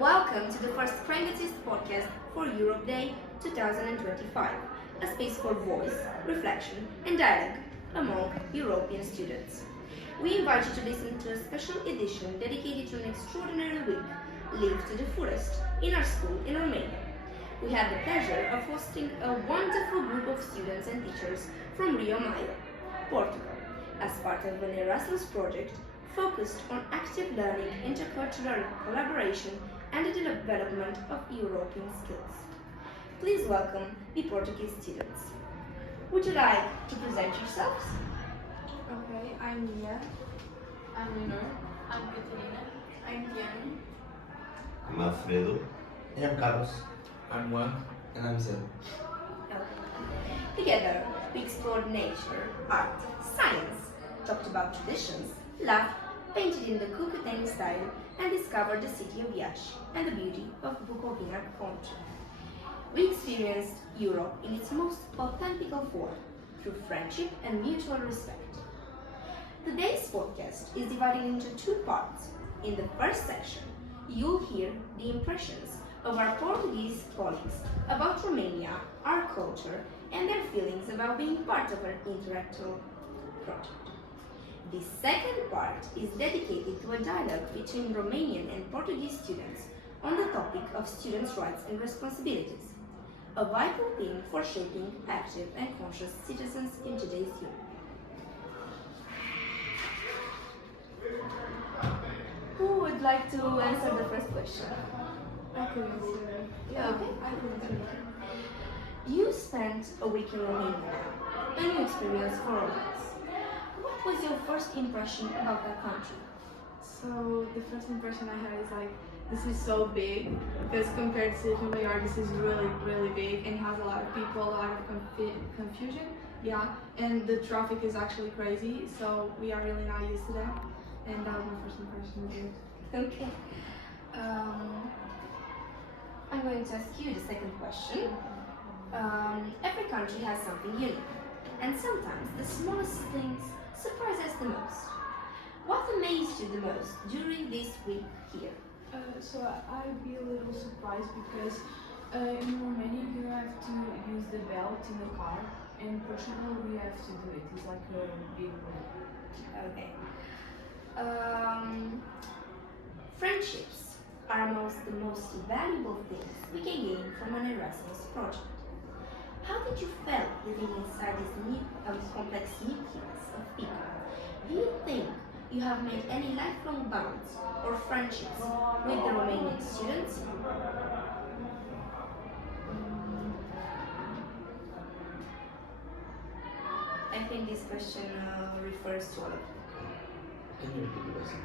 Welcome to the first Creangă podcast for Europe Day 2025, a space for voice, reflection and dialogue among European students. We invite you to listen to a special edition dedicated to an extraordinary week lived to the fullest in our school in Romania. We had the pleasure of hosting a wonderful group of students and teachers from Maior, Portugal, as part of an Erasmus project focused on active learning, intercultural collaboration and the development of European skills. Please welcome the Portuguese students. Would you like to present yourselves? Okay, I'm Mia. I'm Leonor. I'm Catarina. I'm Diana. I'm Alfredo. And I'm Carlos. I'm Juan. And I'm Zé. Together, we explored nature, art, science, talked about traditions, laughed, painted in the Competențe style, and discovered the city of Iași and the beauty of Bukovina country. We experienced Europe in its most authentic form, through friendship and mutual respect. Today's podcast is divided into two parts. In the first section, you'll hear the impressions of our Portuguese colleagues about Romania, our culture, and their feelings about being part of our interactive project. The second part is dedicated to a dialogue between Romanian and Portuguese students on the topic of students' rights and responsibilities, a vital theme for shaping active and conscious citizens in today's Europe. Who would like to answer the first question? I could answer it. Yeah, okay. I could answer it. You spent a week in Romania, a new experience for all of us. What was your first impression about that country? So the first impression I had is like, this is so big, because compared to Maior, this is really big, and it has a lot of people, a lot of confusion. Yeah, and the traffic is actually crazy, so we are really not used to that. And that was my first impression of it. Okay. I'm going to ask you the second question. Every country has something unique, and sometimes the smallest things surprise us the most. What amazed you the most during this week here? So I'd be a little surprised because in Romania you have to use the belt in the car. In Portugal we have to do it. It's like a big rule. Okay. Friendships are amongst the most valuable things we can gain from an Erasmus project. How did you feel living inside this complex nucleus of people? Do you think you have made any lifelong bonds or friendships with the Romanian students? I think this question refers to all of you. Can you repeat the question?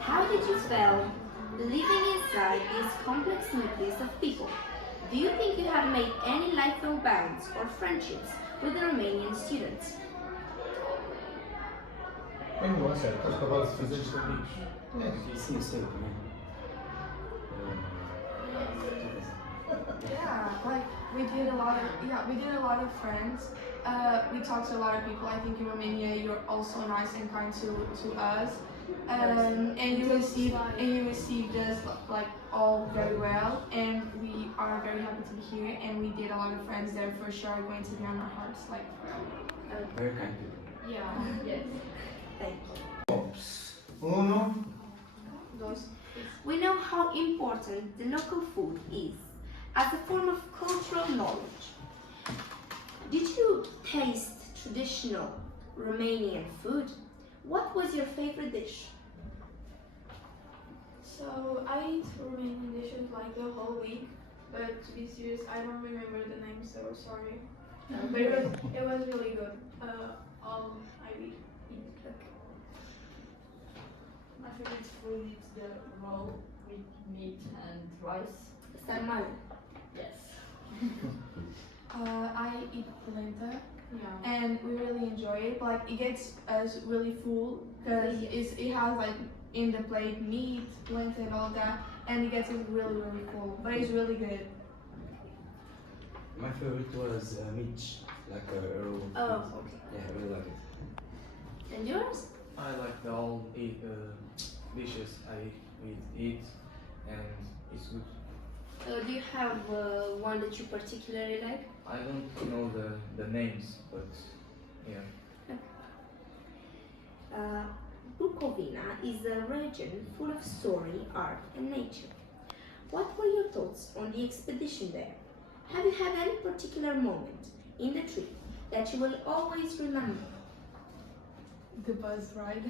How did you feel living inside this complex nucleus of people? Do you think you have made any lifelong bonds or friendships with the Romanian students? Nenhuma, sério. Estou acabado de fazer isto amigos. Sim, sim, também. Yeah, like we did a lot of friends. We talked to a lot of people. I think in Romania you're also nice and kind to us. And you received us like all very well, and we are very happy to be here, and we did a lot of friends there for sure, going to be on our hearts like forever. Very kind people. Yeah. Yes. Thank you. Uno. We know how important the local food is as a form of cultural knowledge. Did you taste traditional Romanian food? What was your favorite dish? So I eat Romanian dishes like the whole week, but to be serious, I don't remember the name, so sorry. But it was really good. All I eat. My favorite food is the roll with meat and rice. Sarmale. Yes. I eat polenta, Yeah. and we really enjoy it. But like it gets us really full because it has like in the plate meat, polenta, and all that, and it gets us really full. But it's really good. My favorite was Mitch, like a roll. Oh, okay. Yeah, I really like it. And yours? I like the all dishes I eat and it's good. Do you have one that you particularly like? I don't know the names, but yeah. Bukovina is a region full of story, art, and nature. What were your thoughts on the expedition there? Have you had any particular moment in the trip that you will always remember? The bus ride.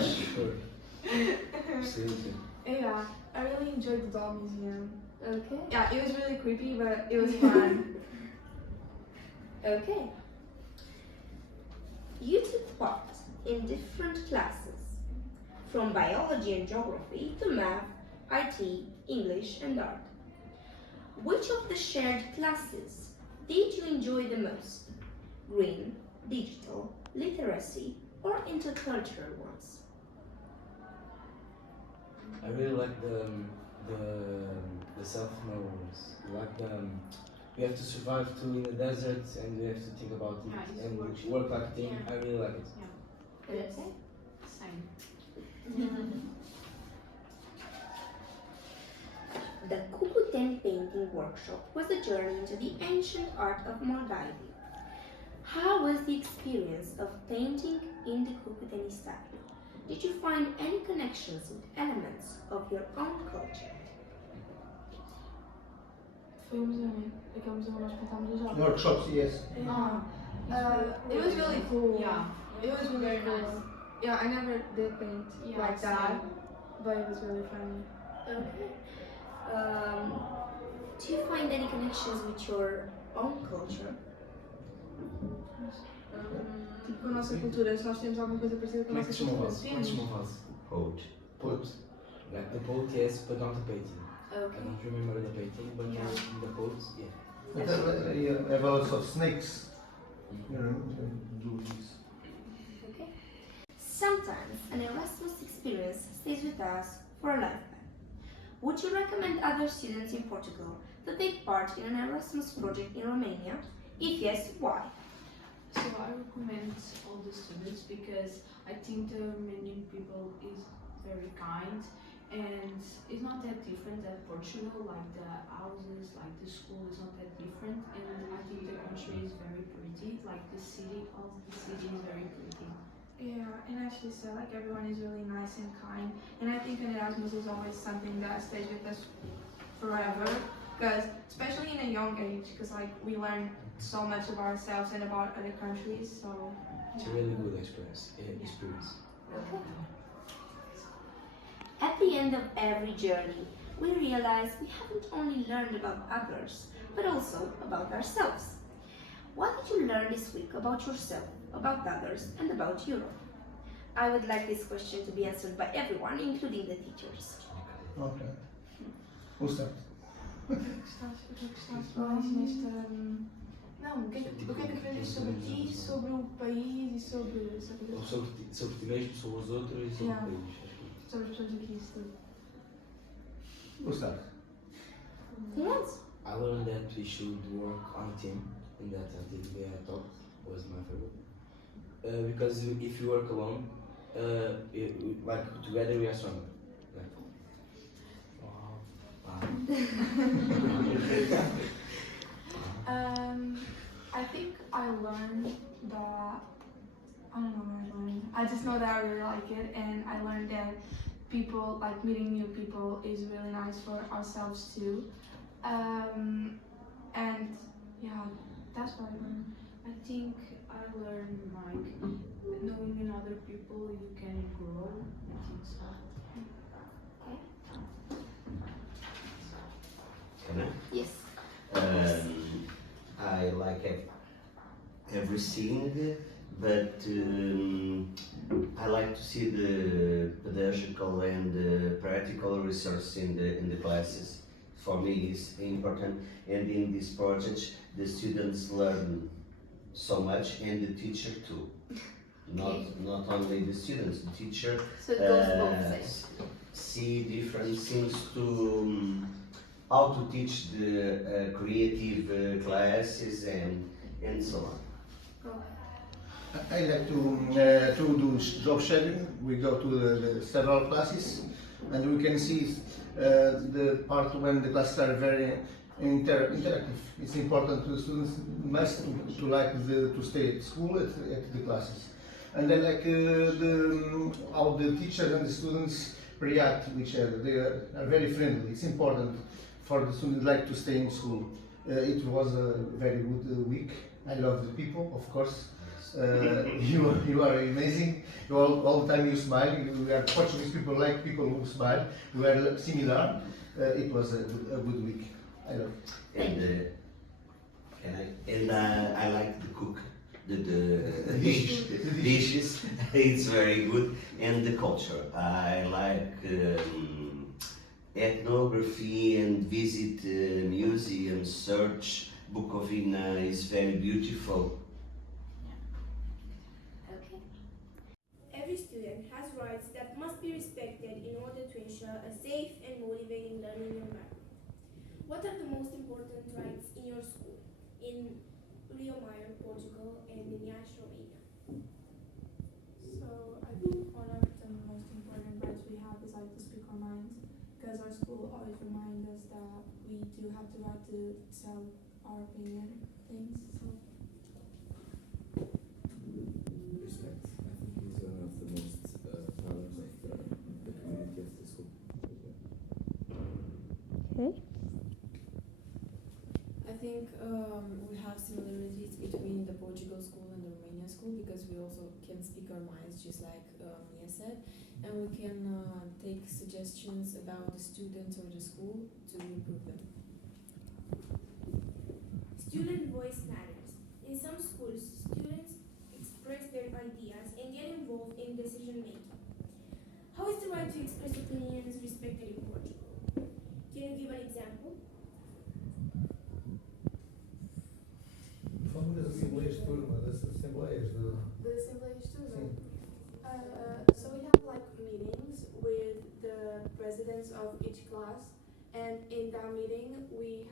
Sure. Absolutely. Yeah, I really enjoyed the doll museum. Okay. Yeah, it was really creepy, but it was fun. Okay. You took part in different classes, from biology and geography to math, IT, English, and art. Which of the shared classes did you enjoy the most? Green, digital, literacy, or intercultural ones? I really like the self-knowledge. Like we have to survive too in the desert, and we have to think about it Yeah, and it's work like a team. Yeah. I really like it. Yes. Okay. Same. The Cucuten painting workshop was a journey into the ancient art of Moldavia. How was the experience of painting in the Cucuteni style? Did you find any connections with elements of your own culture? Foi um museu, aquele museu nós pintámos os jogos. Workshops, yes. It was really cool. Yeah. It was really Very cool. nice. Yeah, I never did paint Yeah, like that, same. but it was really fun. Okay. Do you find any connections with your own culture? Tipo, com a nossa cultura, se nós temos alguma coisa parecida com a Como é que nossa se chama o cultura, vaso? Como é que se chama o vaso? Poet. Pot. Like the pot, yes, but not the painting. I Okay. don't remember the painting, but Yeah. the pot, yeah. But have lots of snakes. You know, do this. Okay. Sometimes an Erasmus experience stays with us for a lifetime. Would you recommend other students in Portugal to take part in an Erasmus project in Romania? If yes, why? So I recommend all the students because I think the Romanian people is very kind and it's not that different than Portugal, like the houses, like the school is not that different, and I think the country is very pretty, like the city is very pretty. Yeah, and actually so like everyone is really nice and kind, and I think an Erasmus is always something that stays with us forever, because especially in a young age, because like we learn so much about ourselves and about other countries, so It's a really good experience. Okay. At the end of every journey, we realize we haven't only learned about others, but also about ourselves. What did you learn this week about yourself, about others, and about Europe? I would like this question to be answered by everyone, including the teachers. Okay. Who start? gostaste mais nesta... Não, o que é que aprendes sobre ti, sobre o país e sobre Sobre ti mesmo, sobre os outros e sobre Yeah. o país. Acho que sobre as pessoas aqui, isso tudo? Who start? Who wants? I learned that we should work on team, and that activity I thought was my favorite. Because if you work alone, like together we are stronger. Like, I think I learned that, I don't know what I learned. I just know that I really like it, and I learned that people, like meeting new people is really nice for ourselves too. And yeah, that's what I learned. I think I learned like knowing in other people you can grow. I think so. Can I? Yes. I like everything, but I like to see the pedagogical and practical research in the classes. For me, is important, and in this project, the students learn so much, and the teacher too. Not only the students, the teacher So it goes both ways. see different things to how to teach the creative classes and so on. I like to do job sharing. We go to the several classes. and we can see the part when the classes are very interactive. It's important to students must to like to stay at school at the classes, and then like how the teachers and the students react to each other. They are very friendly. It's important for the students like to stay in school. It was a very good week. I love the people, of course. You are amazing. All the time you smile. We are Portuguese people like people who smile. We are similar. It was a good week. I love it. And I like to cook the dishes. It's very good, and the culture. I like ethnography and visit museums. Search Bukovina is very beautiful. Okay. Every student has rights that must be respected in order to ensure a safe and motivating learning environment. What are the most important rights in your school, in Maior, Portugal, and in Iași, Romania? So I think one of the most important rights we have is like to speak our minds, because our school always reminds us that we do have the right to tell our opinion things. So Respect, I think, is one of the most values of the community of the school. Okay. I think we have similarities between the Portugal school and the Romania school, because we also can speak our minds, just like Mia said, and we can take suggestions about the students or the school to improve them. Student voice matters. In some schools, students express their ideas and get involved in decision making. How is the right to express opinions respected in Portugal? Can you give an example? Falando das assembleias de turma, das assembleias de... the assembleias turma. Sim. So we have like meetings with the presidents of each class, and in that meeting we